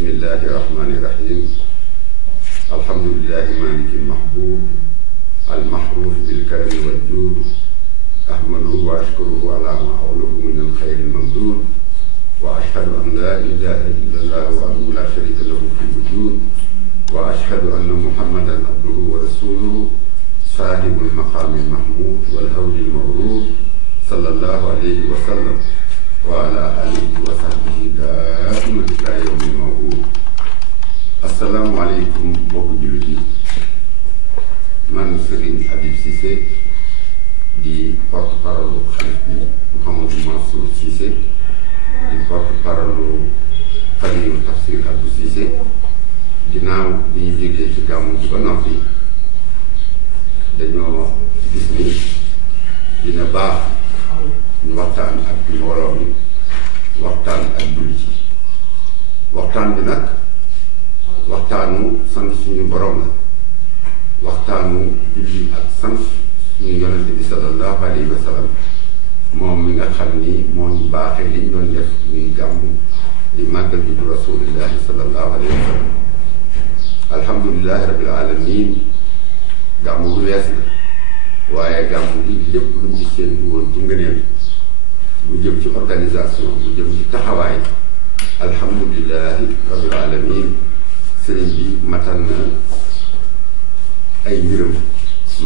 bismillahi rahmani rahim alhamdulillahi maliki mahbub almahruf bilkarami waljud ahmaduhu wa ashkuruhu ala ma awlahu min alxayri almamdud wa ashhadu an la ilaha illa allah wahdahu la sharika lahu fi wujud wa ashhadu anna muhammadan abduhu wa rasuluhu sahibul maqami mahmud wal hawli mawrud sallallahu alayhi wa sallam wa ala alihi wa sahbihi daa'iman ila yawmil maw'ud. Assalaamu aleykum mbokku jullit yi, man Serigne Habib Cissé di porte-parole xalif bi Mouhamadou Mansour Cissé di porte-parole famille Tafsir Abdou Cissé. Ginnaaw bi ñu jógee ci gàmmu ji ba noppi dañoo gis ni dina baax ñu waxtaan ak mbooloo mi waxtaan ak jullit yi. waxtaan bi nag waxtaanu sant suñu borom la, waxtaanu julli ak sant suñu yonente bi sallallahu alayhi wa sallam moom mi nga xam ni moo ñu baaxee li ñu doon def muy gàmmu di màggal bi du rasulillahi sallallahu alayhi wa sallam. alhamdulilahi rabbil alamin gàmmu bu wees na, waaye gàmmu gi lépp luñ ci séentu woon ci ngëneel lu jëm ci organisation lu jëm ci taxawaay alhamdulilahi rabbil alamin sëriñ bi matal na ay mbiram,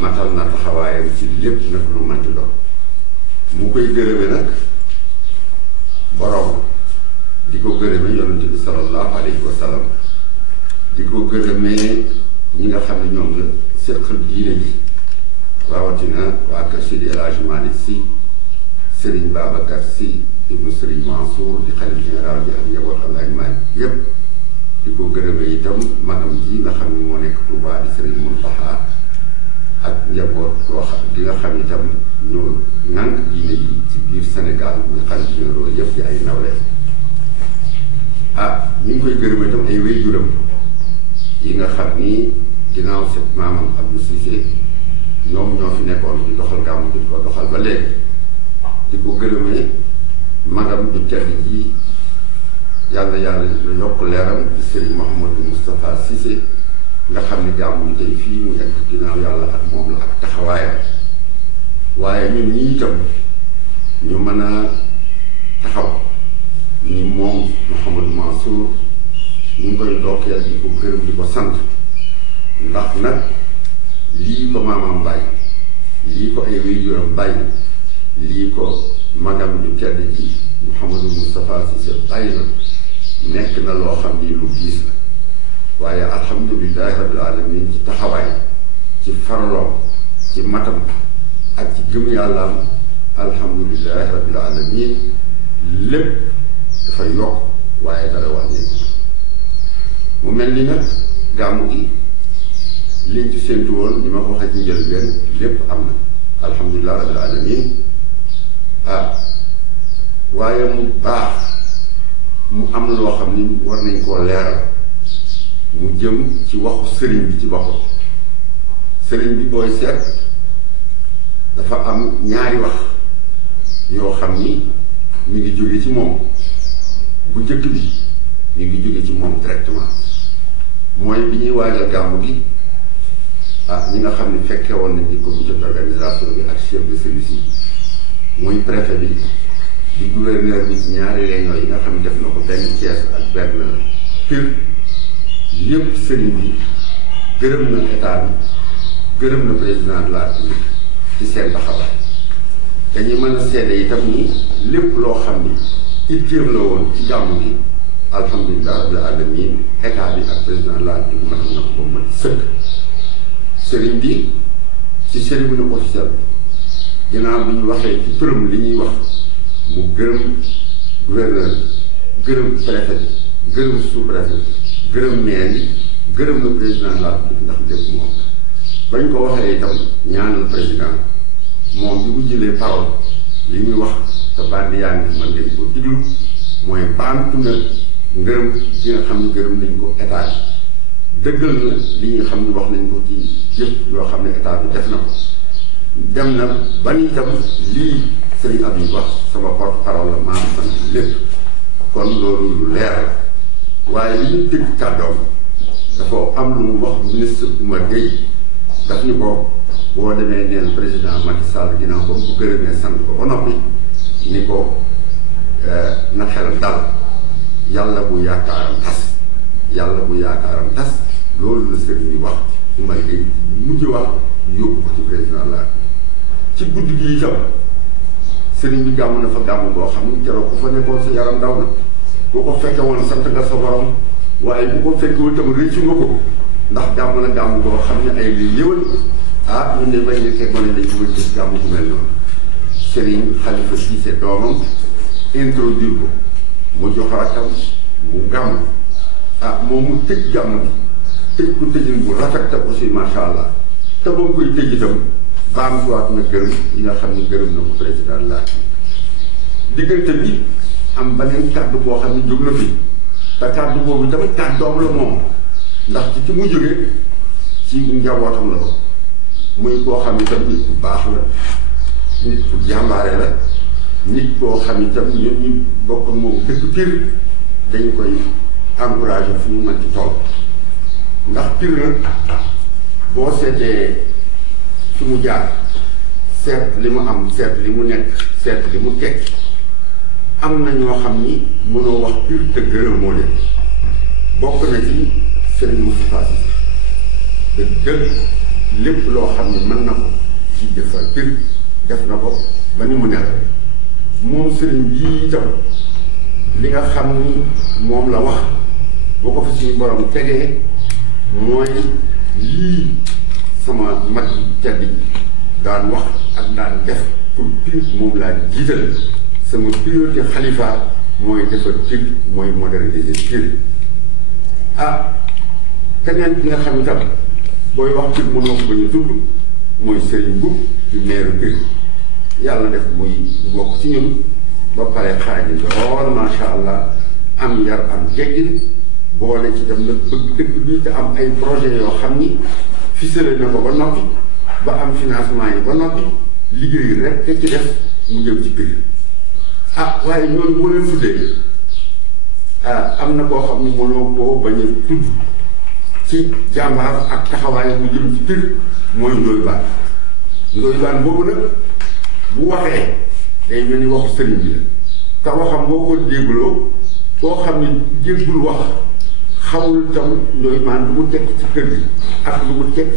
matal na taxawaayam ci lépp nag lu manti doon. mu koy gërëme nag borom di ko gërëme yonente bi sallallahu alayhi wa sallam, di ko gërëmee ñi nga xam ne ñoom la seqal diine ji rawatina waa kër Seydi El Hadji Malick Sy, Serigne Babacar Sy ibnu Serigne Mansour di xalif général bi ak njaboot Alaaji Malick yépp. di ko gërëmee itam magam ji nga xam ne moo nekk Touba di Serigne Mountakha ak njaboot koo xam di nga xam itam ñoo nànk diine ji ci biir Sénégal muy xalif généraux yépp di ay nawle. ñu ngi koy gërëmee itam ay waajuram yi nga xam ni ginnaaw set maamam Abdou Cissé ñoom ñoo fi nekkoon di doxal gàmmu di ko doxal ba léegi. di ko gërëmee magam du tedd ji yàlla yokk leeram di Serigne Mouhamadou Moustapha Cissé nga xam ni gàmmu tey fii mu nekk ginnaaw yàlla ak moom la ak taxawaayam. waaye ñun ñi itam ñu mën a taxaw ni moom Mouhamadou Mansour ñu ngi koy dokkeel di ko gërëm di ko sant, ndax nag lii ko maamam bàyyi, lii ko ay waajuram bàyyi, lii ko magam ju tedd ji Mouhamadou Moustapha Cissé bàyyi na nekk na loo xam ni lu diis la. waaye alhamdulilahi rabbil alamin ci taxawaay, ci farloom, ci matam ak ci gëm yàllaam alhamdulilahi rabbil alamin lépp dafa yokk waaye dara wàññeeku. mu mel ni nag gàmmu gi liñ ci séntu woon ni ma ko waxee ci njëlbeen lépp am na alhamdulilah rabbil alamin. waaye mu baax mu am loo xam ni war nañ koo leeral mu jëm ci waxu sëriñ bi ci boppam. sëriñ bi booy seet dafa am ñaari wax yoo xam ni mi ngi jóge ci moom. bu njëkk bi mi ngi jóge ci moom directement, mooy bi ñuy waajal gàmmu gi ñi nga xam ne fekke woon nañ ci comité d'organisation bi ak chef de service yi muy préfet bi di gouverneur bi ci ñaari réunion yi nga xam ne def na ko benn Thiès ak benn Pire. yépp sëriñ bi gërëm na état bi, gërëm na président de la République ci seen taxawaay. dañuy mën a seede itam ni lépp loo xam ni itteem la woon ci gàmmu gi alhamdulilah rabbil alamin état bi ak président de la République matal na ko ba sëkk. sëriñ bi ci cérémonie officielle bi ginnaaw bi ñu waxee ci turam li ñuy wax mu gërëm gouverneur bi, gërëm préfet bi, gërëm sous-préfet bi, gërëm maire yi, gërëm le président de la République ndax lépp moom la. bañ ko waxee itam ñaanal président moom bi mu jëlee parole li muy wax te bandi yaa ngi mën ngeen ko diglu mooy baamtu na ngërëm gi nga xam ne gërëm nañ ko état bi, dëggal na li nga xam ne wax nañ ko ci yëpp yoo xam ne état bi def na ko. dem na ba ni itam lii Serigne Habib wax sama porte-parole la maa sant lépp kon loolu lu leer la. waaye li ñu tëgg kàddoom dafa am lu mu wax ministre Oumar Gueye daf ñu ko boo demee neen président Macky Sall ginnaaw ko bu gërëmee sant ko ba noppi ni ko na xel dal yàlla bu yaakaaram tas yàlla bu yaakaaram tas loolu la sëriñ bi wax Oumar Gueye mujj wax yóbbu ko ci président la ci guddi gi itam sëriñ bi gàmm na fa gàmm boo xam ne keroog ku fa nekkoon sa yaram daw na boo ko fekke woon sant nga sa borom waaye bu ko fekkewul itam rëccu nga ko ndax gàmm na gàmm boo xam ne ay li yëwal ñun de bañ nekkee gone dañ ko gis gàmm bu mel noonu Serigne Khalifa Cissé doomam introduire ko mu jox rakkam mu gàmm moom mu tëj gàmm bi tëj ko tëjin bu rafet aussi macha allah te moom koy tëj itam baam waat na gërëm yi nga xam ne gërëm na ko président la diggante bi am beneen kàddu boo xam ne jóg na fi te kàddu boobu tamit kàddoom la moom ndax ci mu jógee ci njabootam la ko muy koo xam ne tam nit ku baax la nit ku jàmbaare la nit koo xam ne tam ñun ñu bokk ak moom dëkk Pire dañ koy encouragé fu mu mën ci tool ndax Pire la boo seetee fi mu jaar seet li mu am seet li mu nekk seet li mu tekki am na ñoo xam ni mënoo wax Pire te gërëmoo leen bokk na ci Serigne Moustapha Cissé dëgg lépp loo xam ne mën na ko ci defar Pire def na ko ba ni mu nekk moom Serigne bii itam li nga xam ni moom la wax boo ko fi suñu borom tegee mooy lii sama mag tedd ji daan wax ak daan def pour Pire moom laa jiital sama priorité xalifa mooy defar Pire mooy moderniser Pire keneen ki nga xam itam booy wax Pire mënoo ko bañ a tudd mooy Serigne Mboup di maire Pire yàlla def muy bokk ci ñun ba pare xaaj lool macha allah am yar am teggin boole ci dem nag bëgg dëkk bi te am ay projet yoo xam ni ficelé na ko ba noppi ba am financement yi ba noppi liggéey rek te ci def mu jëm ci Pire waaye ñooñu boo leen tuddee am na koo xam ni mënoo koo bañ a tudd ci jàmbaar ak taxawaay mu jëm ci Pire mooy Ndoye Bane boobu nag bu waxee day mel ni waxu sëriñ bi la te waxam boo ko déggloo koo xam ni déggul wax xamul tam Ndoye Bane lu mu tekk ci kër gi ak lu mu tekk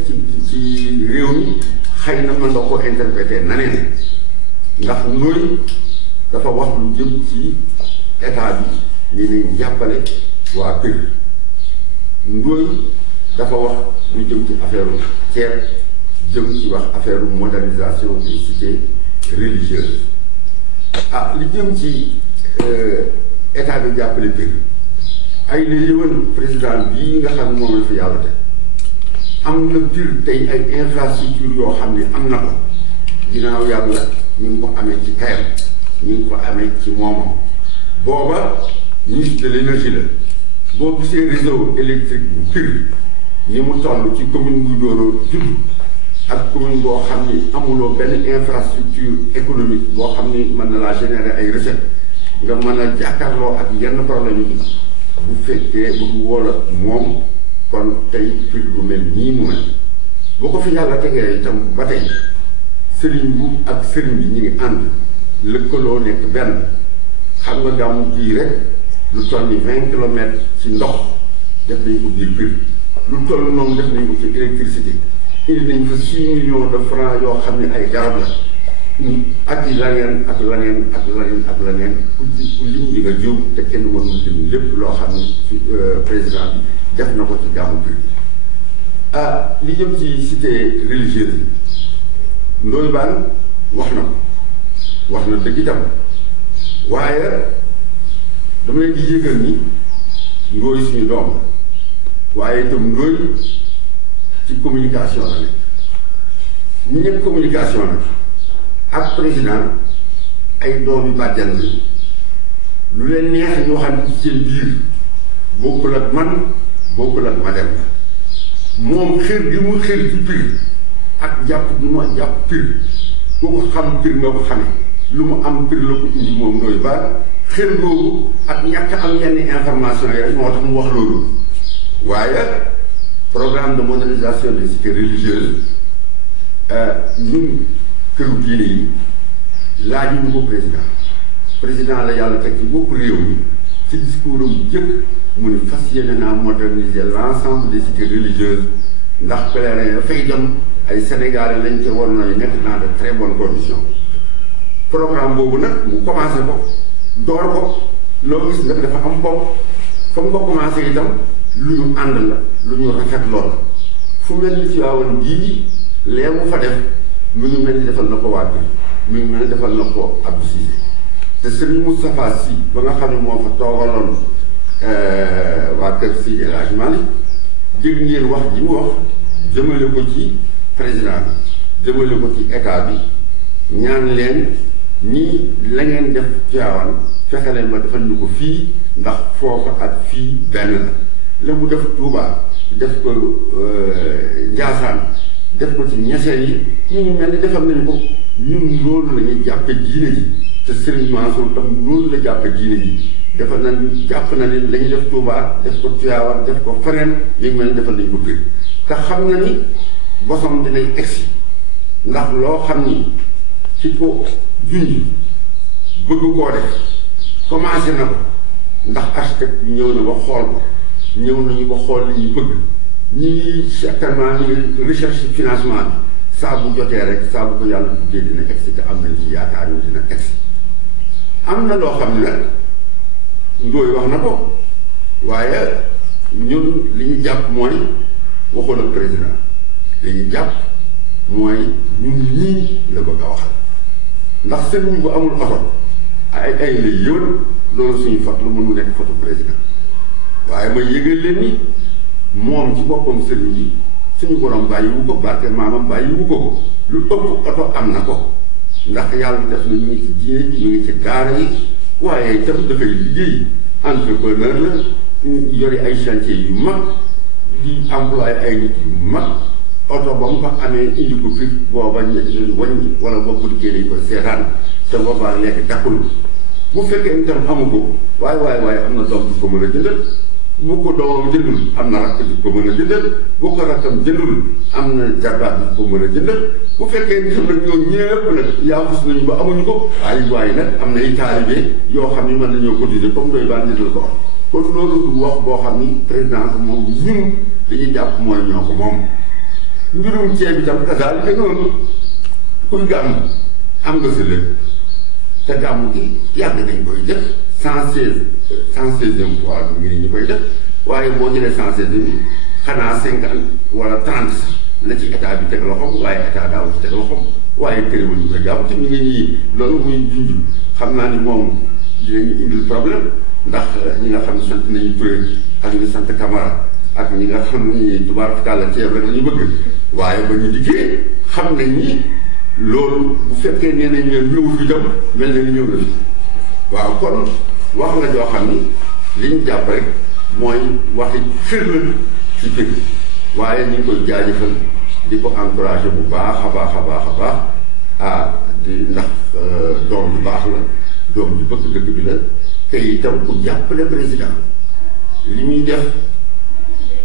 ci réew mi xëy na mën nga ko interpréter naneen ndax Ndoye dafa wax lu jëm ci état bi ni nañ jàppale waa Pire Ndoye dafa wax lu jëm ci affaire ceeb jëm ci wax affaire modernisation des cités religieuses li jëm ci état bi jàppale Pire ay la yëwan président bii nga xam ne moom la fi yàlla te am na Pire tey ay infrastructure yoo xam ne am na ko ginnaaw yàlla ñu ngi ko amee ci kayam ñu ngi ko amee ci moomam booba ministre de l'énergie la boo gisee réseau électrique bu Pire ni mu toll ci commune bu Dóoro judd ak commune boo xam ni amuloo benn infrastructure économique boo xam ni mën na laa générer ay recettes nga mën a jàkkaarloo ak yenn problème yi bu fekkee bu wóola moom kon tey Pire bu mel nii mu mel boo ko fi yàlla tegee itam ba tey sëriñ bu ak sëriñ bi ñu ngi ànd lëkkaloo nekk benn xam nga gàmmu kii rek lu toll ni 20 kilomètres ci ndox def nañ ko biir Pire lu toll noonu def nañ ko ci électricité indi nañ fa 6 millions de francs yoo xam ne ay garab la ak laneen ak laneen ak laneen ak laneen ku lim di nga jiw te kenn mënul lim lépp loo xam ne président bi def na ko ci gàmmu Pire li jëm ci cité religieuse yi Ndoye Bane wax na ko wax na dëgg itam waaye dama leen di yëgal ni Ndoye suñu doom waaye itam Ndoye ci communication la nekk ñu ñëpp communication nag ak président ay doom yu bàjjan la lu leen neex ñu waxal ci seen biir bokkul ak man bokkul ak ma dem moom xër gi mu xër ci Pire ak jàpp gi mu jàpp Pire ku ko xam Pire nga ko xamee lu mu am Pire la ko indi moom Ndoye Bane xel boobu ak ñàkk am yenn information yi rek moo tax mu wax loolu waaye programme de modernisation des cités religieuses ñun këru diine yi laajuñu ko président la yàlla teg ci bopp réew mi ci discours am jëkk mu ne fas yéene naa moderniser l'ensemble des cités religieuses ndax pèlerins dafay dem ay Sénégalais lañ ca war nañu nekk dans de très bonnes conditions programme boobu nag mu commencé ko door ko loo gis nag dafa am bopp comme nga commencé itam lu ñu ànd la lu ñu rafet lool fu mel ni ci waawoon gii lee mu fa def mu ngi mel ni defal na ko waa Pire mu ngi mel ni defal na ko Abdou Cissé te Serigne Moustapha Sy ba nga xam ne moo fa toogaloon waa kër Seydi El Hadji Malick dégg ngeen wax ji mu wax jëmale ko ci président bi jëmale ko ci état bi ñaan leen ñii la ngeen def Tivaouane fexe leen ba defal ñu ko fii ndax foofa ak fii benn la mu def Touba def ko Ndiassane def ko ci ñeseen yi ñu ngi mel ni defal nañu ko ñun loolu la ñuy jàppe diine ji te Serigne Mansour tam loolu la jàppe diine ji defal nañ jàpp na ni la ñuy def Touba def ko Tivaouane def ko feneen ñu ngi mel ni defal nañu ko Pire te xam na ni bosam dinay egsi ndax loo xam ni ci ko junj bëgg koo def commencé na ko ndax architecte bi ñëw na ba xool ko ñëw nañu ba xool li ñu bëgg ñi certainement ñu ngi recherche financement bi saa bu jotee rek saa bu ko yàlla buggee dina egsi te am nañ ci yaakaar ñu dina egsi am na loo xam ne nag Ndoye wax na ko waaye ñun li ñu jàpp mooy waxoon ak président li ñu jàpp mooy ñun ñii la bëgg a waxal ndax sëriñ bu amul oto ay lay yëwal loolu suñu fat lu mënu nekk photo président waaye ma yëgal leen ni moom ci boppam sëriñ bi suñu borom bàyyiwu ko barke maamam bàyyiwu ko lu ëpp oto am na ko ndax yàlla def na ñu ngi ci diine ji ñu ngi ci daara yi waaye itam dafay liggéey entrepreneur la yori ay chantier yu mag di employé ay nit yu mag oto ba mu ko amee indi ko fi booba wàññi wala boobu liggéey dañ koy seetaan te boobaa lekk dakkul bu fekkee itam amu ko waaye am na doom bi ko mën a jëndal bu ko doomam jëndul am na rakk bi ko mën a jëndal bu ko rakkam jëndul am na jarbaat bi ko mën a jëndal bu fekkee ni xam nag ñoo ñëpp nag yaafus nañu ba amuñu ko waaye nag am na ay taalibe yoo xam ni mën nañoo cotiser comme doy baan jëndal ko kon loolu du wax boo xam ni président ko moom ñun li ñuy jàpp mooy ñoo ko moom mbirum ceeb bi tam daal di noonu kuy gàmm am nga sa lépp te gàmm gi yàgg nañ koy def 116e fois bi ngi ñu koy def waaye boo jëlee 116 bi xanaa 50 wala 30 sax la ci état bi teg loxoom waaye état daaw ci teg loxoom waaye këriwul ñu koy gàmm te ñu ngi nii loolu muy junj xam naa ni moom dinañu indil problème ndax ñi nga xam ne sant nañu Touré ak ñu sant Camara ak ñi nga xam ni tubaarkalla ceeb rek la ñu bëgg waaye ba ñu dikkee xam nañ ni loolu bu fekkee nee nañ leen ñëw fi dem mel na ni ñëw na fi waaw kon wax la joo xam ni li ñu jàpp rek mooy waxi xër la ci dëgg waaye ñu ngi koy jaajëfal di ko encouragé bu baax a baax di ndax doom ju baax la doom ju bëgg dëkk bi la te itam ku jàppale président li muy def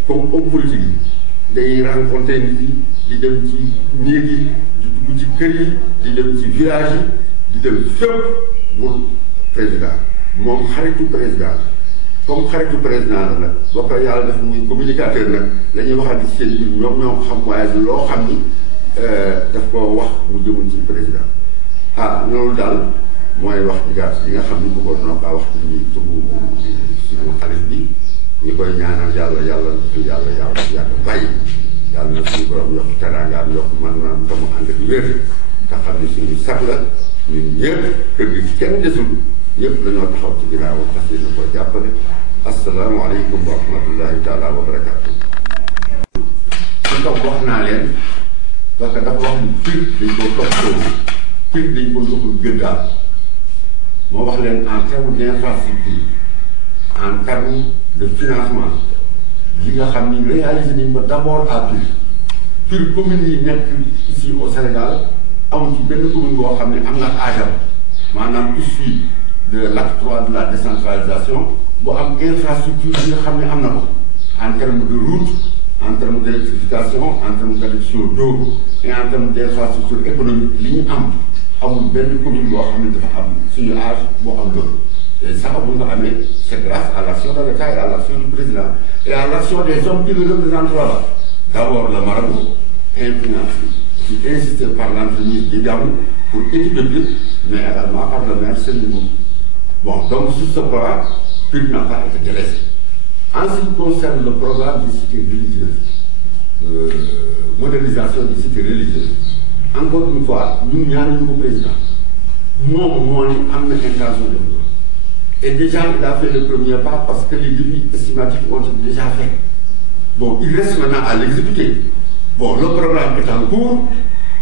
comme homme politique yi day rencontré nit yi di dem ci néeg yi di dugg ci kër yi di dem ci village yi di dem fépp pour président moom xaritu président comme xaritu président la nag boo ko yàlla def muy communicateur nag la ñuy waxal ci seen biir ñoom ñoo xam waaye loo xam ni daf koo wax mu jëmul ci président loolu daal mooy wax ji gàtt yi nga xam ni bëggoon na kaa wax ci suñu xarit bi ñu koy ñaanal yàlla bàyyi yàlla na suñu borom yokk teraangaam yokk man te mu ànd ak wér te xam ne suñu sax la ñun ñëpp kër gi kenn desul ñëpp dañoo taxaw ci ginnaawam parce que ñu ko jàppale asalaamaaleykum wa rahmatullahi taala wa barakaatu. su toog wax naa leen parce que dafa wax ni Pire dañ ko toppatoo Pire dañ ko joxul gëddaal moo wax leen en terme d'infrastructure en terme de financement li nga xam ni réalisé nañ ko d'abord à Pire communes yi nekk ici au Sénégal amul ci benn commune boo xam ne am na aajam maanaam issue de l'acte 3 de la décentralisation bu am infrastructure yi nga xam ne am na ko en termes de route, en termes d'électrification, en termes d'adduction d'eau et en termes d'infrastructure économique li ñu am amul benn commune boo xam ne dafa am suñu âge boo am loolu. Et ça, bu nga amee c'est grâce à l'action de l'État et à l'action du président et à l'action des hommes qui le représentent là-bas. D'abord le marabout, influencé, qui est insisté par l'entremise du Gamou pour équiper Pire, mais également par le maire Sélimou. Bon, donc sur ce plan, Pire n'a pas été délaissé. En ce qui concerne le programme des cités religieuses, modernisation des cités religieuses, encore une fois, nous ñaan ñu ko président moom moo ni am na intention de loolu. Et déjà il a fait le premier pas parce que les devis estimatifs ont été déjà faits. Bon, il reste maintenant à l'exécuter. Bon, le programme est en cours,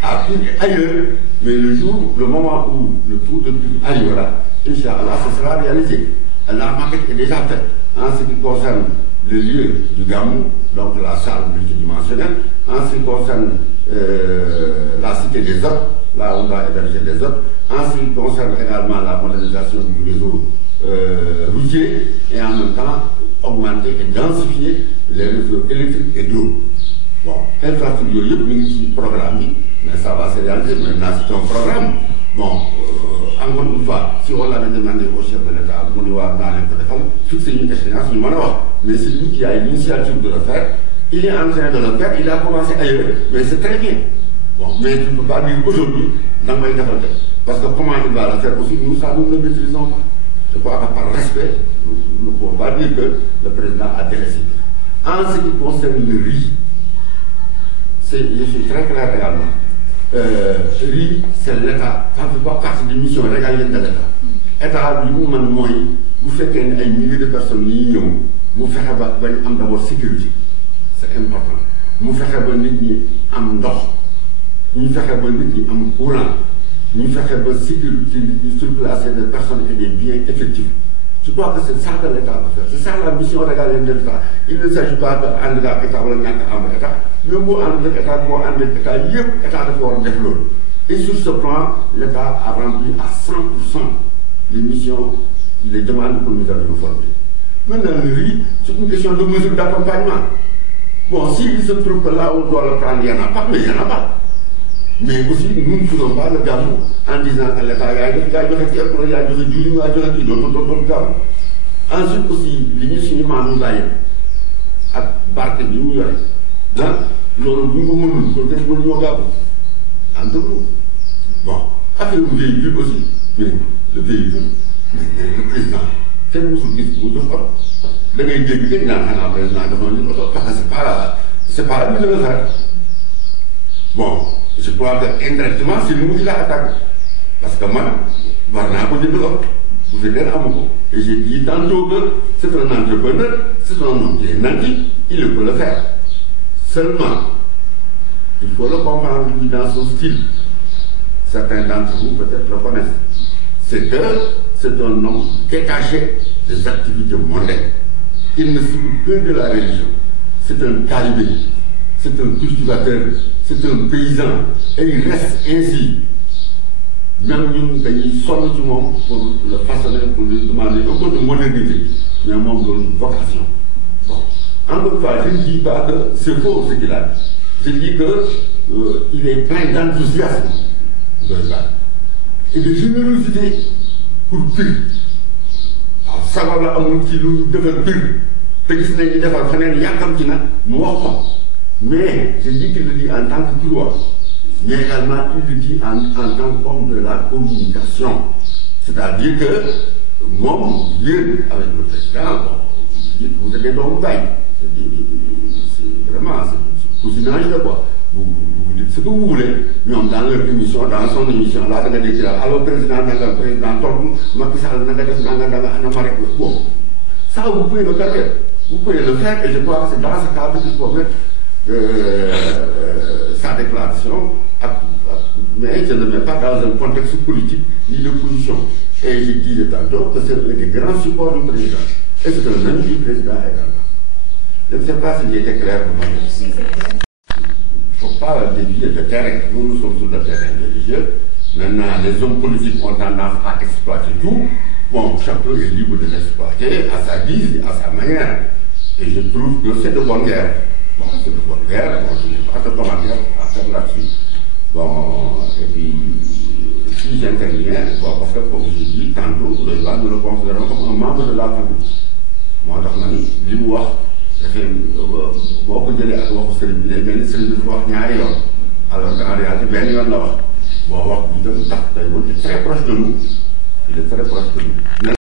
à Pire et ailleurs, mais le moment où le tour de Pire arrivera, Inch'Allah, ce sera réalisé. La maquette est déjà faite. En ce qui concerne le lieu du Gamou, donc la salle multidimensionnelle, en ce qui concerne la cité des hôtes, là où on va héberger des hôtes, en ce qui concerne également la modernisation du réseau routier, et en même temps augmenter et densifier les réseaux électriques et d'eau. Bon, infrastructure yëpp ñu ngi ci programme yi, mais ça va se réaliser. Maintenant c'est un programme. Bon, encore une fois, si on l'avait demandé au chef de l'État, mu ni waa naa leen ko defal, fixer une échéance ñu mën a wax. Mais c'est lui qui a eu l'initiative de le faire. Il est en train de le faire, il a commencé ailleurs, mais c'est très bien. Bon, mais tu ne peux pas dire aujourd'hui dans may defal tey, parce que comment il va le faire aussi, nous ça nous ne le maîtrisons pas. Je crois que par respect, nous ne pouvons pas dire que le président a délaissé. En ce qui concerne le riz, je suis très clair également. Riz, c'est l'État, ça ne fait pas partie des missions régaliennes de l'État. L'État, lui, vous faites qu'il y a des milliers de personnes qui sont vous faites d'abord sécurité. C'est important. Vous faites que les gens am ndox, ñu fexe ba nit ñi am courant, ñu fexe ba sécurité ñu surplacer des personnes et des biens effectifs. Je crois que c'est ça que l'État va faire. C'est ça la mission régalienne de l'État. Il ne s'agit pas de ànd ak État wala ñàkk am État. Même boo ànd ak État boo ànd ak État yëpp État dafa war a def loolu. Et sur ce plan, l'État a rempli à 100% les missions, les demandes que nous avions formulées. Maintenant, le riz, c'est une question de mesure d'accompagnement. Bon, s'il se trouve que là où on doit le prendre, il n'y en a pas, mais il n'y en a pas. Mais aussi, nous ne faisons pas le Gamou en disant que l'État y a d'autres Gamou. Ensuite aussi, l'initialement nous a à Barthe de New York. L'on nous peut-être que nous avons entre nous. Bon, après le véhicule aussi, mais le véhicule, le président, c'est nous qui nous devons. Da ngay dégg léegi naan xanaa président dafa ñu ko parce que c'est pas la mise de faire. Bon, je crois que indirectement c'est nous qui l'a attaqué parce que man war naa ko jënd ko bu fekkee amu ko et j'ai dit tantôt que c'est un entrepreneur, c'est un homme qui est nanti, il peut le faire. Seulement, il faut le comprendre dans son style. Certains d'entre vous peut-être le connaissent. C'est que c'est un homme détaché des activités mondaines. Il ne s'occupe que de la religion. C'est un talibé, c'est un cultivateur, c'est un paysan. Et il reste ainsi. Même nous, dañuy sonn ci moom pour le façonner, pour lui demander un peu de modernité. Mais moom doon une vocation. Bon. Encore une fois, je ne dis pas que c'est faux ce qu'il a dit. Je dis qu'il est plein d'enthousiasme et de générosité pour Pire. Alors, savoir la amul ci lu defal Pire te gis nañ ni defal feneen yàkkam ci nag mu wax ko. Mais je dis qu'il le dit en tant que Pirois, mais également il le dit en tant qu'homme de la communication. C'est-à-dire que moom yéen avec le président, vous êtes doomu baay. C'est vraiment c'est cousinage de quoi. Vous dites ce que vous voulez, mais dans leur émission, dans son émission, là, da nga dégg alors président nanga président toog Macky Sall nanga def nanga anama rek bon. Ça vous pouvez le faire. Vous pouvez le faire et je crois que c'est dans ce cadre qu'il faut mettre sa déclaration, mais je ne le mets pas dans un contexte politique ni de position. Et je disais tantôt que c'est un des grands supports du président. Et c'est un ami du président également. Je ne sais pas si j'étais clair pour moi. Il ne faut pas dévier de terrain. Nous sommes sur le terrain religieux. Maintenant, les hommes politiques ont tendance à exploiter tout. Bon, chacun est libre de l'exploiter à sa guise, à sa manière. Et je trouve que c'est de bonne guerre. Bon, c'est de bonne guerre, bon, je n'ai pas de commentaire à faire là-dessus. Bon, et puis, si j'interviens, bon, parce que comme je dis tantôt, le Ivan nous le considérons comme un membre de la famille. Moi, je dis, li mu wax, boo ko jëlee ak waxu sëriñ bi day mel ni sëriñ bi dafa wax ñaari yoon. Alors qu'en réalité, benn yoon la wax. Boo wax bi dem tax tey il est très proche de nous. Il est très proche de nous.